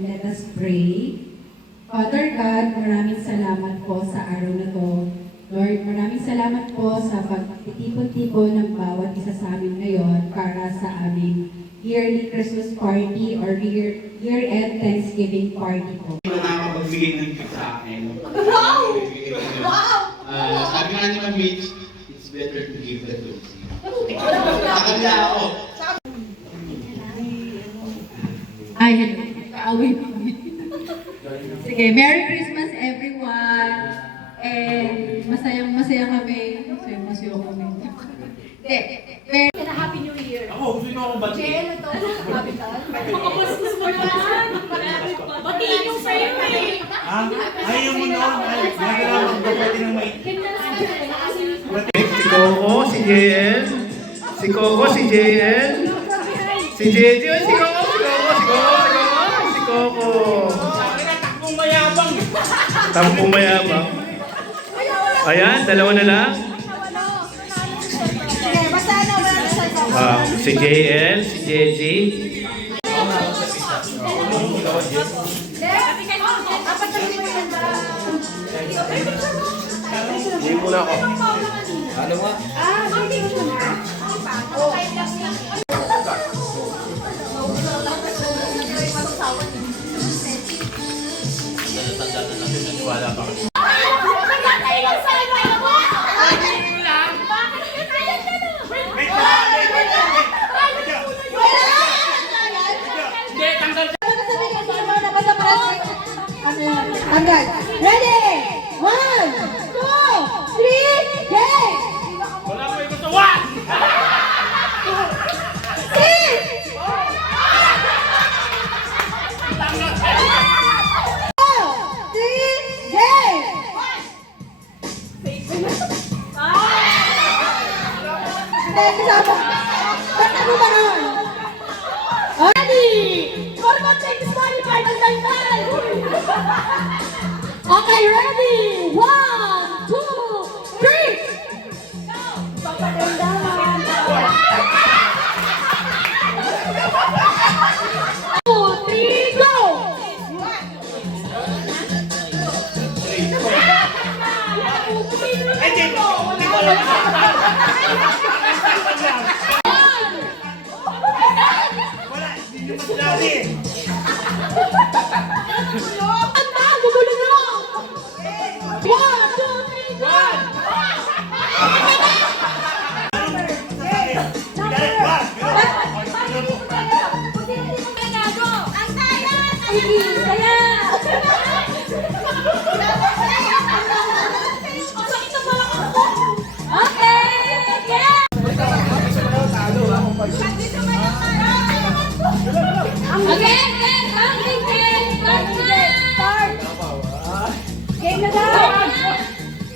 and let us pray. Father God, maraming salamat po sa araw na to. Lord, maraming salamat po sa pagtitipon-tipon ng bawat isa sa amin ngayon para sa aming yearly Christmas party or year-end Thanksgiving party po. Nakakapagbigay ng gift sa akin. Wow! Sabi nga ni Ma'am Mitch, it's better to give than to receive. Nakakala ako. Ay, kaaway po. Sige, Merry Christmas everyone! And masaya kami. Masaya kami. Merry Happy New Year! Ako, gusto nyo akong batiin. Jen, ito. Capital. Makapastos mo naman. Batiin yung sa'yo eh. Ayaw mo noon. Nagalaman ko pwede ng may... Si Coco, si JL. Si Coco, si JL. Si JJ, si Coco, si Coco, si Coco, si Coco. Takbong mayabang. Tampong mayabang. Ayan, dalawa na lang. Sige, basta na wala na sa Si JL, si JJ. Hindi muna ako. Ano nga? Agad. Ready? 1, 2, 3, game! Wala mo yung gusto. One! Okay, ready? 1, 2, 3! Papadandahan. 2, 3, go! Game na daw!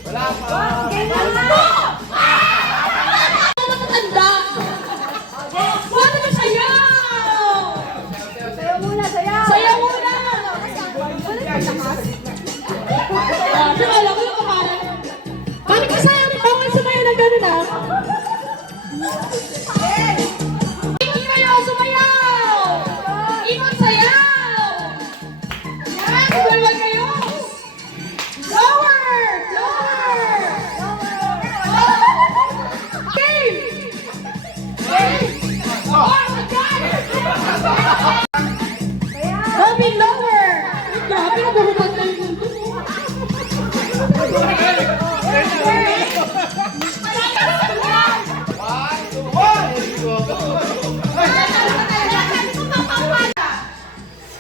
Wala pa! Game na daw! Matanda! Wala na sayaw! Sayaw muna, sayaw! Sayaw muna! Pero alam ko yung kamaran. Bakit ka sayaw ni Bawal sumayaw ng gano'n ah? Ikot kayo, sumayaw! Ikot sayaw! Yan, sumayaw kayo! Lower! Lower! Game! Game! Oh my God! Robin, lower! Grabe, nabuhutan na yung mundo mo.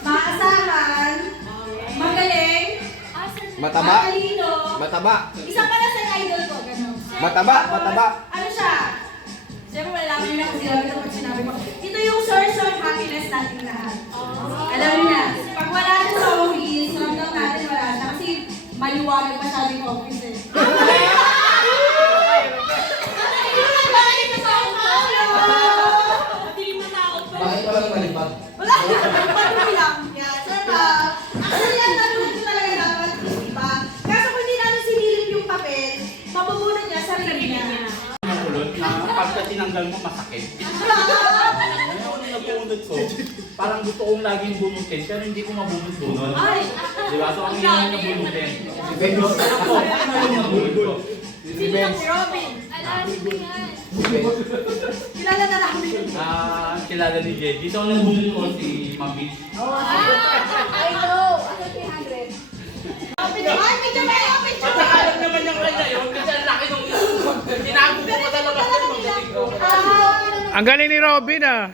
Maasahan, magaling, Mataba. matalino, Mataba. isa pala sa idol ko, gano'n. Mataba. Mataba. Ano siya? Siyempre, malalaman niyo na kung sinabi ko pag sinabi ko. Ito yung source of happiness natin lahat. Alam niyo na, pag wala siya sa office, ramdam natin wala siya. Kasi maliwanag masyado yung office eh. Bakit walang malibag? Wala lang. Yan. Actually, ang nalulog ko talaga dapat, diba? Kaso kung hindi natin sinilip yung papel, mabubunod niya sa sarili niya. Makulot na pagka tinanggal mo masakit. binunot ko, parang gusto kong laging bunutin, pero hindi ko mabunot-bunot. Ay! Di ba? So, ang hirap na bunutin. Pero, ako, ano yung nabunot ko? Sino yung si Robin? Kilala na namin. Kilala ni Jay. Dito ang nabunot ko si Mami. I know! Ano 300? Ay, picture na yun! Picture na yun! Alam naman yung kanya yun, kasi ang laki nung tinago ko pa sa labas ng pagdating ko. Ang galing ni Robin ah.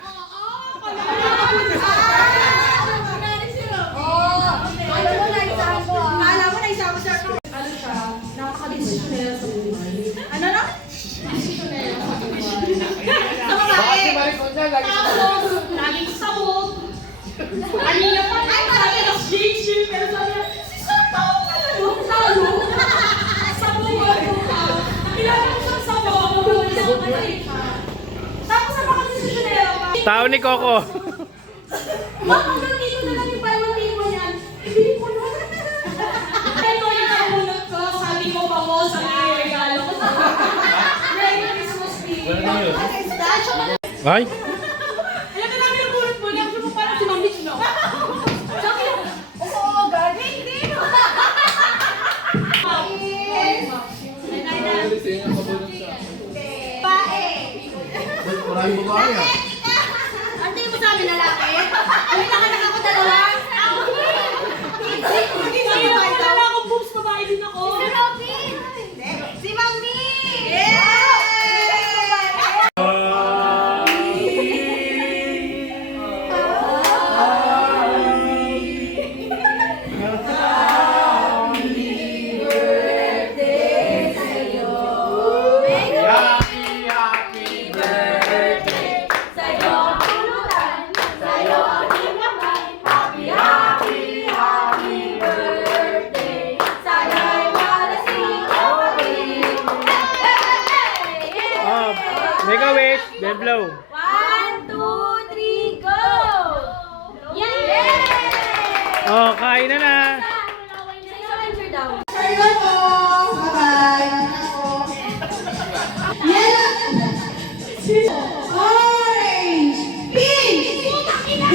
Alam mo, naisahan ko ah. Alam mo, naisahan ko siya. Ano siya? Napaka-decisionera sa buhay. Ano na? Decisionera sa buhay. Sa babae. Tapos, laging sabog. Kanina pa, ay, sabi ng shake, pero sabi niya, si Santa, talo. Sabog ako ka. Kilala ko siya sabog. Tapos, napaka-decisionera pa. Tao ni Coco. Ma'am, hanggang dito na lang yung paliwanag mo yan. Ibili ko na. Ito yung nabunot ko. Sabi ko pa mo sa mga regalo ko. Merry Christmas, Steve. Wala na yun. Ay, Alam mo namin yung bunot mo. Alam mo parang si Ma'am Mitch, no? Sabi ko, oo, gagi. Hindi. Pae. Maraming babae ah. Ang tingin mo sa amin, lalaki? Ay, nakanak ako dalawa. Hindi mo wala akong boobs, babae din ako. Si Robin! Si Mami! make a wish, then blow. 1, 2, 3, go! Yay! Oh, kain na na. Sargon po! Bye-bye! Yellow! Orange! Pink! Putang ina!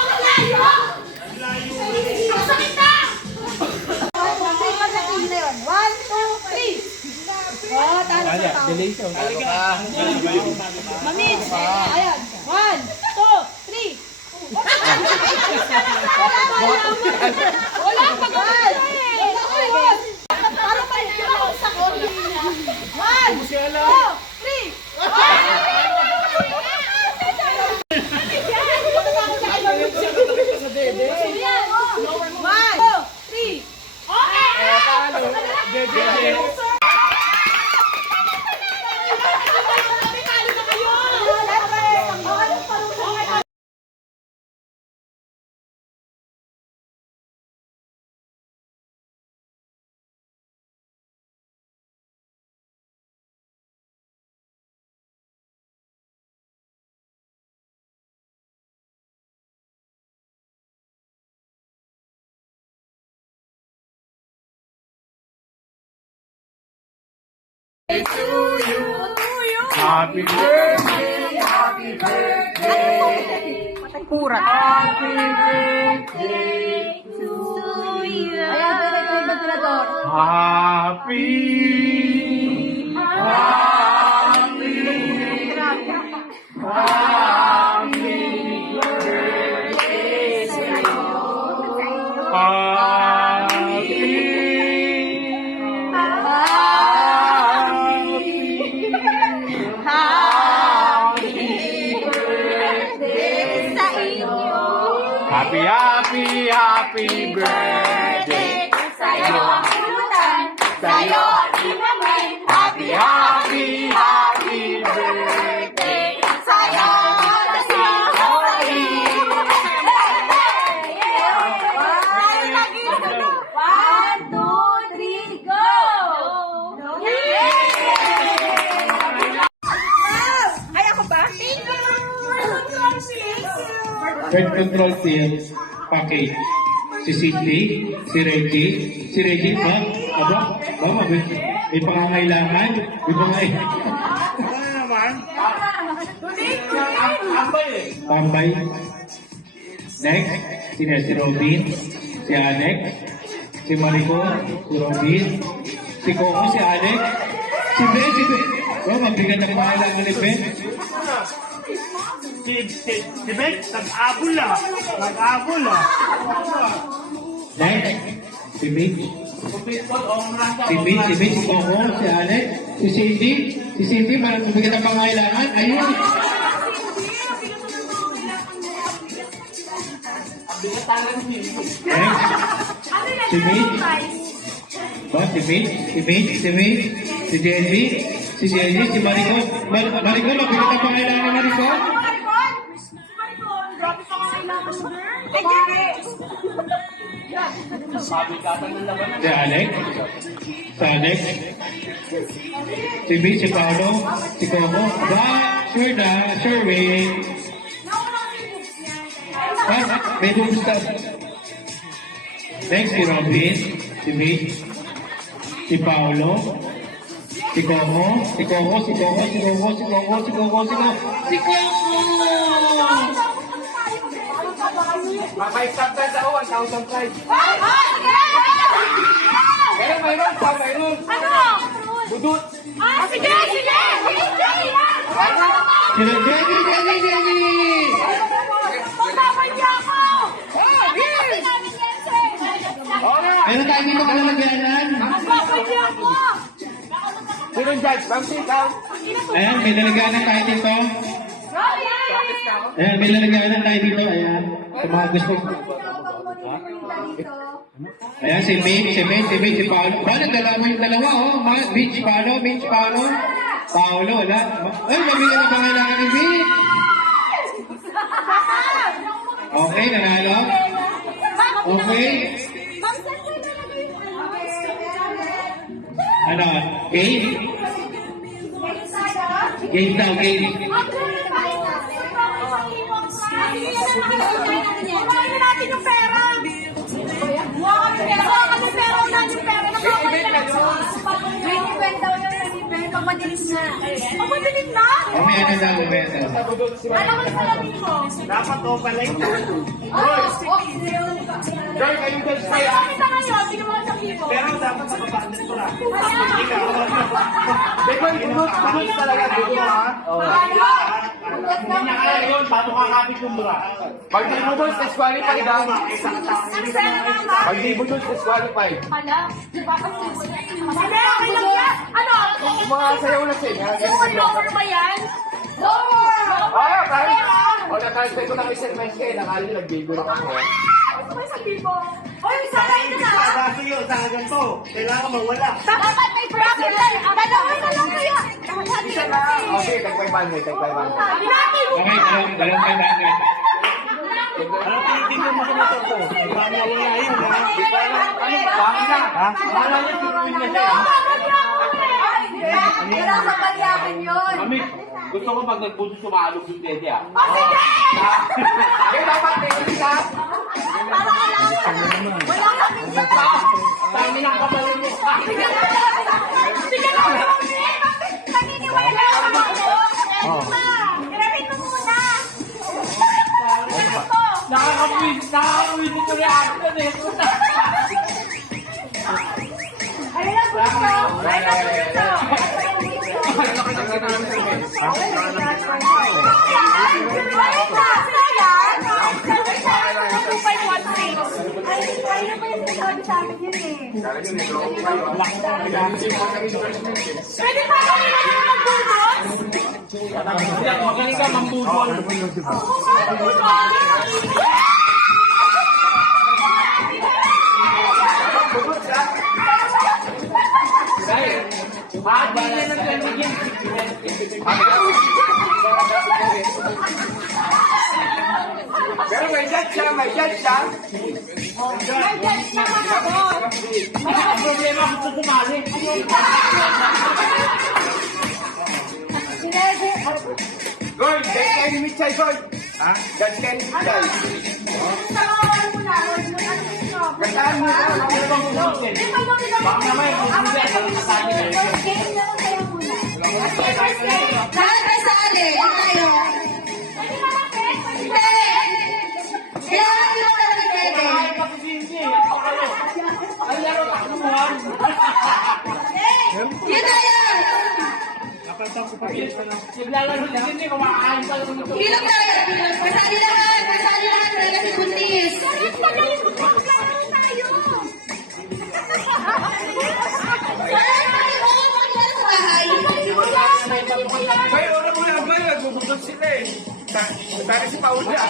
Ang layo! Ang sakit na! 1, 2, 3! Oh, talo sa tao. Mamit! Ayan! 1, 2, 3! Wala pa ka Parang pa yung ako sa kotse. 1, 2, 3! Happy birthday, happy birthday. Pura. Happy birthday to you. Ayan, tuloy ko yung ventilador. Happy. Happy. Happy birthday sa'yo. Happy. Happy, happy, happy birthday sa'yo ang pulutan, sa'yo ang imamay. Happy, happy, happy birthday sa'yo ang imamay. 1, 2, 3, go! Ay, ako ba? Birth control pills package. Si Cindy, si Reggie ba? Aba, may pangangailangan? May pangangailangan? Ano naman? Ambay eh. Tambay. Next, si Robin, si Alex, si Marico, si Robin, si Coco, si Alex, si Ben. Oh, mabigat na kailangan ni Ben. Si Ben, nag-abol ah. Next, si Mitch. Si Mitch, si Coco, si Alex, si Cindy, parang mabigat na pangailangan. Ayun. Next, si Mitch. Oh, si Jelly, si Marico. Marico, mabigat na pangailangan ni Marico. Si Alex, si Mitch, si Paolo, si Coco. Ba, sure way. May bumusta. Next, si Robin, si Mitch, si Paolo, si Coco. Mapay-stop tayo sa 1,000 price. Pero mayroon. Budut. Sige! Jenny! Meron tayo dito kalalagyanan. Sino judge? Ma'am, ikaw. Ayan, may lalagyanan tayo dito. Ayan, may lalagyanan tayo dito. Ayan, sa mga gusto. Ayan, si Mitch, si Paolo. Ba, nagdala mo yung dalawa, oh. Mitch, Paolo. Paolo, wala. Ay, mabili na pangailangan ni Mitch. Okay, nanalo. Okay. Ano? Game? Game daw, game. natin yung pera! Wow, yung pera! May event daw yun, yung event. Pag madilim na. Pag madilim na? May ano daw, may ano. Alam mo sa lamin mo? Dapat o palay na. Joy, kayo judge tayo. Kita ngayon, pinuha sa kibo. Pero dapat sa babaan ko na. Bekoy, bunot talaga. Bekoy ha? Hindi niya kaya yun. Paano kakapit yung bra? Pag di bunot, disqualify daw. Pag di bunot, disqualify. Hala, di ba kasi hindi, okay lang yan. Ano? Yung mga sayaw na siya. Lower ba yan? Lower! Ah, kahit. O, nakalisay ko na kay Sir Mike kayo. Nakali nyo, nag-bigo na ako. Ano ba sa kibo? Oy, sana ito na. Kaso yun, sa ganito. Kailangan mawala. Dapat may bracket lang. Dalawa na lang kaya. Isa na. Okay, tagpay-ban. Okay, dalawang kay Daniel. Ano tinitingnan mo sa motor ko? Paano wala yun, ha? Di ba na? Ano? Bakit na? Ha? Wala niya, turuin na siya. Wala sa palyakin yun. Mami, gusto ko pag nagbuto sumalog yung dede, ha? Sige! Eh, dapat pwede ka. Wala kami dyan. Tami ng kapalin mo. Sige na, naniniwala ako. Grabe mo muna. Nakakawin ito rin ako na ito. Ayun lang gusto. Ayun lang gusto. Ayun pa yung sabi sa amin yun eh. Pwede pa kami na yung magbubot? Magaling ka, mambudol. Oo nga, magbubot. Bakit ba niya naglalagyan? Pero may judge siya. May judge naman ako. Ang problema gusto sumali. Goy, judge kayo ni Mitchay, Goy. Ha? Judge kayo ni Mitchay. Kantaan mo na. Ano bang bunutin? Baka naman yung bunutin. First game na ko sa'yo muna. First game. Lahat ay sa mali. Ano kayo? Hindi. Kailangan nyo talaga pwede. Yun na yan. Bilog talaga. Pasali lahat. Pasali lahat talaga si Buntis. Kaya wala mo lang ba yun? Nagbubugod sila eh. Tari si Paula.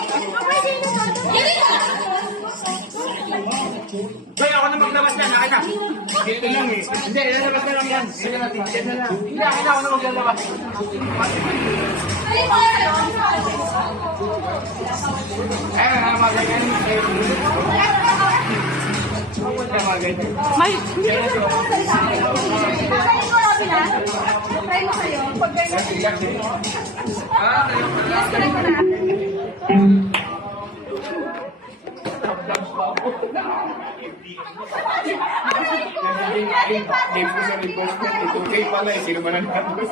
Kaya ako na maglabas yan. Akin na. Dito lang eh. Hindi, ilalabas na lang yan. Hindi na lang. Hindi, akin na ako na maglalabas. Kaya na magagan. May, try mo kayo. Pag ganyan. Game ko sa reinforcement. Ito okay pala eh. Sino man ang tapos?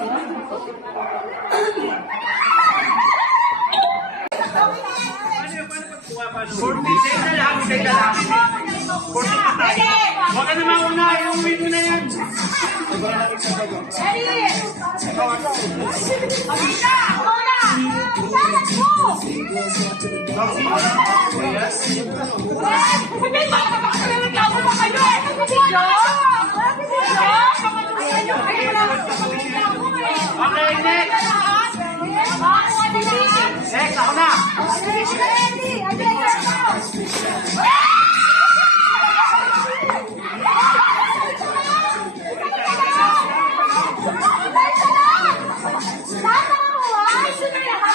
Huwag ka na mauna. Yung win mo na yan. Okay, next. Next, ako na.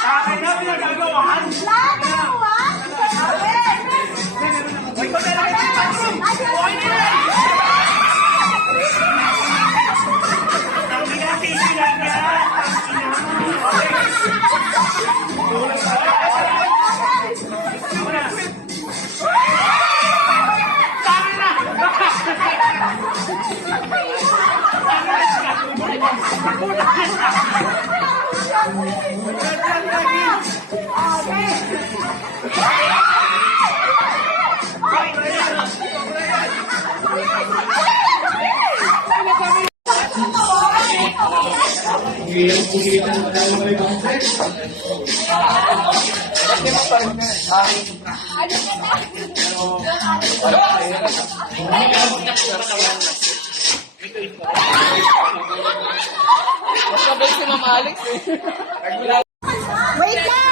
Akin na pinagagawahan. Ay, ko na lang yung patrol. Okay na yan. Ang pinag-isilan niya. Wait lang!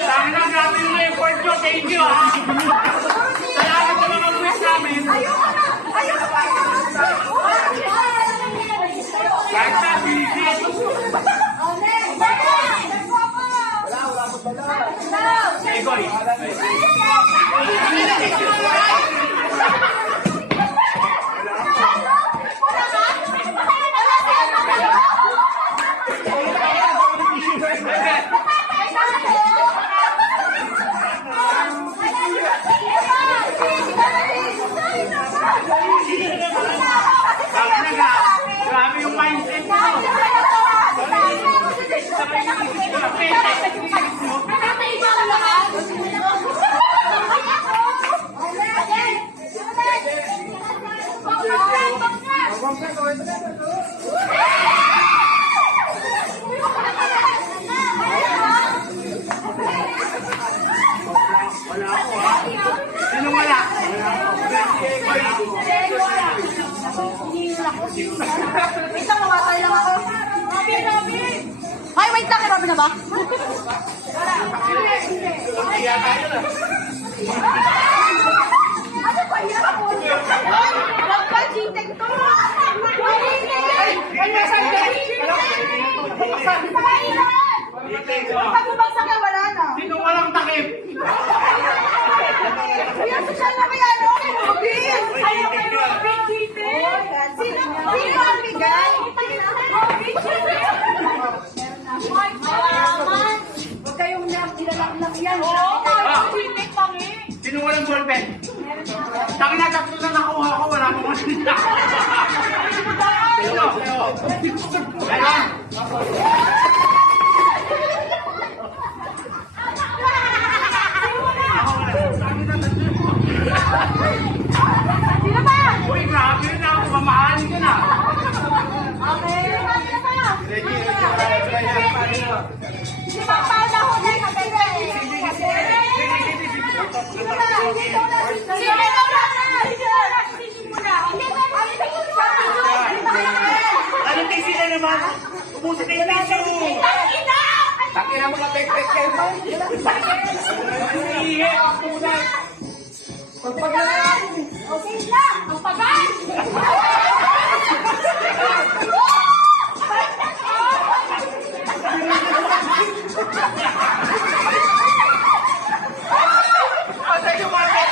Sana namin yung effort nyo. Thank you, ha? Salamat sa mga quiz namin. Kahit na, busy. Egoy. Grabe yung mindset mo. Sino wala? Wait lang, mamatay lang ako. Ay, wait lang, Robin na ba? Kaya tayo na. Pag bumagsak ka, wala na. Sino walang takip? Yung social na kaya, no? Obis! Ayaw ka yung obis, Tite! Sino ang bigay? Huwag kayong nilalak yan. Sino walang ballpen? Taki na tatlo na nakuha ko, wala mo kasi. Sino? Ayan. Sino ba? Uy, grabe na ako, mamahalin ka na. Okay. Ready? Si Papa na ho na yung Anong tissue na naman? Ubusin na yung tissue! Takina mo na tek-tek kayo ba? Iihe! Pagpagan! Okay na! Pagpagan! Asa yung mga...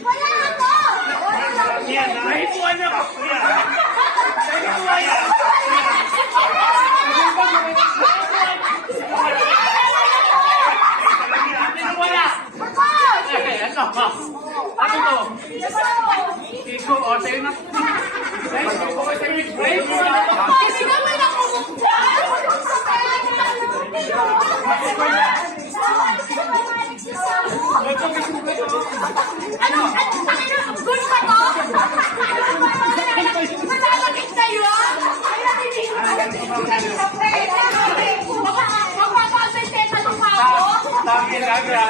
Wala ako! Yan, nahipuan niya ka. Yan. Nahipuan niya. Ano wala? Ano? Ano to? Iko, o sa'yo na. Iko ko sa'yo. Kasi naman ako! Ano? Good ba to? Malalagit kayo? Magpapasensya ka pa ako? Sabi na nga.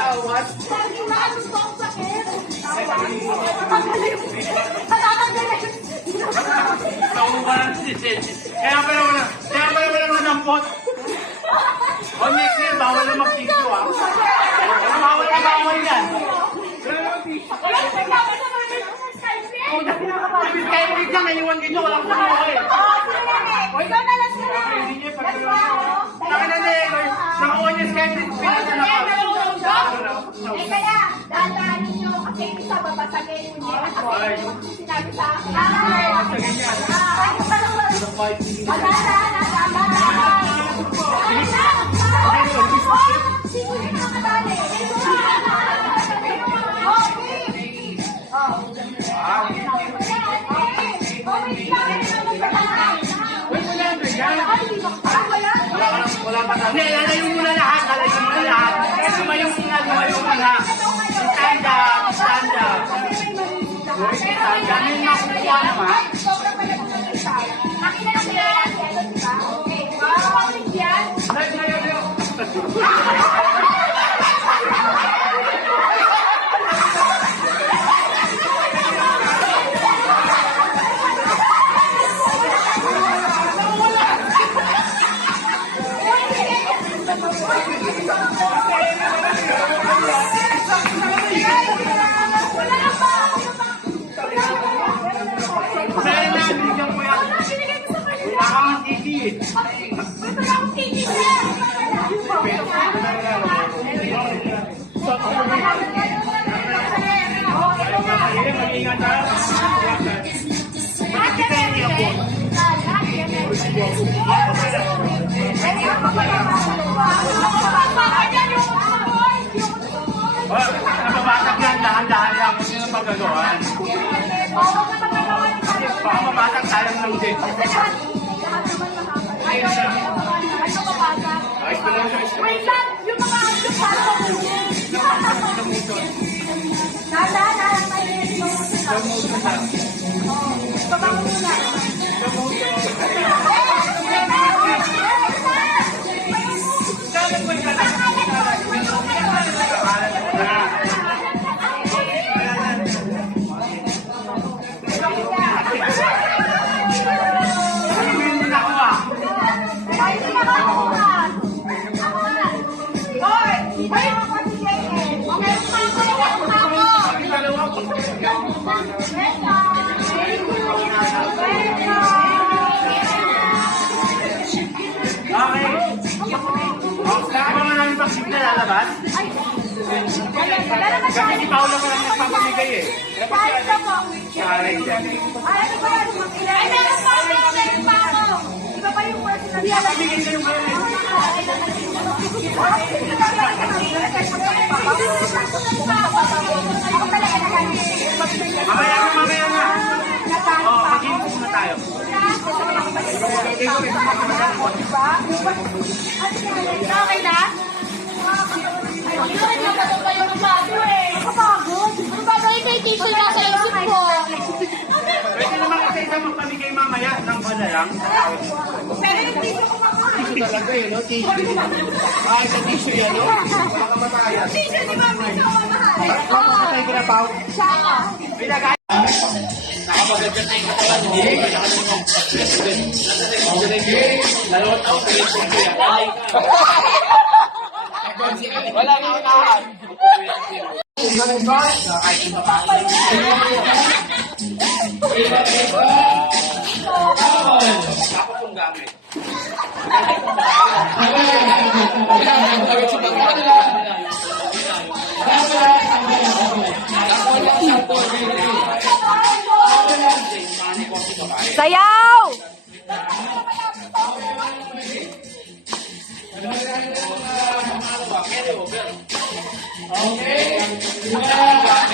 Nauubahan si Sensei. Kaya pala wala nampot. O next year, bawal na mag-tissue ah. Bawal yan. Kaya wait lang, naiwan dito, walang kumuha eh. Ikaw na lang sila. Nakuha niya Skype, Eh kaya, dadaanin nyo kasi isa babasagin mo niya. Kasi sinabi sa akin. Sino yung nakadali? wala pa tayo. Hindi, lalayo mo na lahat. Lumayo mo na. Stand up. Ganun na kukuha naman. Sobrang pala ko ng isa. Akin na lang sila yan. Diba? Okay. Kapatid yan. Sa'yo na, binigyan ko yan. Wala kang titi eh. Mag-ingat ha. Bakit kita hindi ako? Nababasag yan, dahan-dahan lang. Kung sino magagawan. Baka mabasag sayang lang din. Ayos na lang siya. Wait lang! Yung mga ayos para mamuhin. Dahan-dahan tayo yung baba mo muna. Welcome! lalabas? Kasi si Paolo ka lang nagpapamigay eh. Si Alex yan. Pamigay kayo ngayon eh. Mamaya na. Oo, mag-iimpos na tayo. Okay na? Ayun, napatong kayo ng bago eh. Nakapagod. Ang babalik kay Tisha na sa isip ko. Pwede naman isa-isa magpamigay mamaya ng wala lang. Pero yung Tisha ko makain. Talaga yun, no? Tissue. Ay, sa tissue yan, no? Wala ka mataya. Tisha, di ba? Tisha ko makain. Ay, kinabaw. Siya ka. Nakapagagad na yung katawan mo. Dalawang taon, pinipon ko yan. Wala na ako tahan. Tapos yung gamit. Sayaw!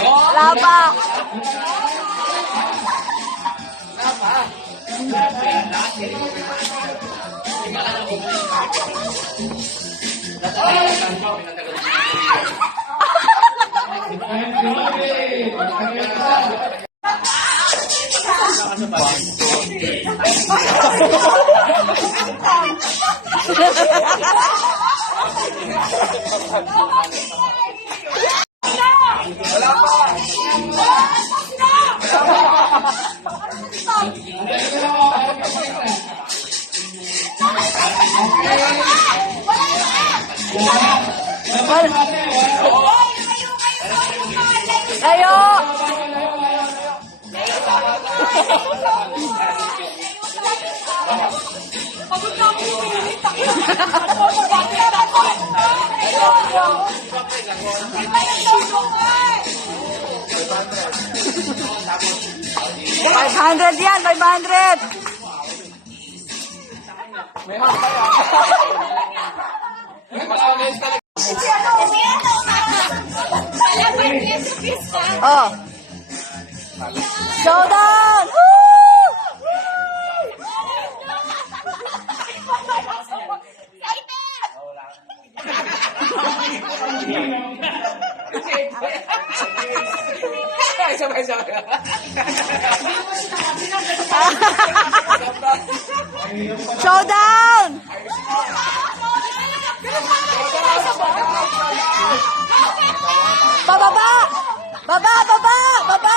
Wala pa. Ayo! $500 yan, 500! Oh. Showdown! Showdown! Bababa! Baba! Baba! Baba!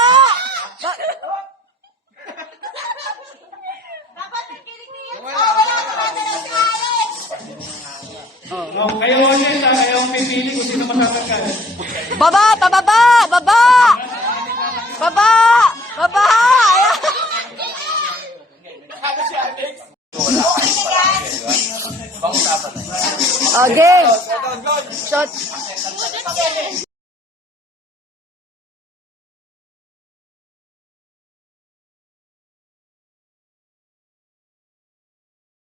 Kayo ulit, kayo ang pipili kung sino matatanggal. Baba! Pababa! Baba! Baba! Baba! Ayan. Oh, game! Shot!